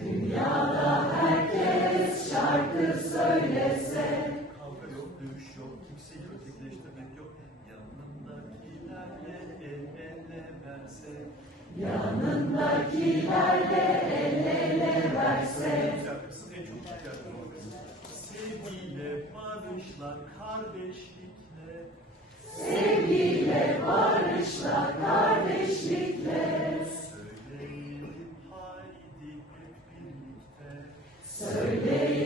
Dünyada herkes şarkı söylese. Kavga yok, dövüş yok, kimseyi ötekileştirmek yok. Yanındakilerle el ele verse. Yanındakilerle el ele verse. Güzel kısım en çok ihtiyacım olması. Sevgiyle, barışla, kardeşlikle. Sevgiyle, barışla, kardeşlikle. Söyleyelim haydi hep birlikte. Söyleyelim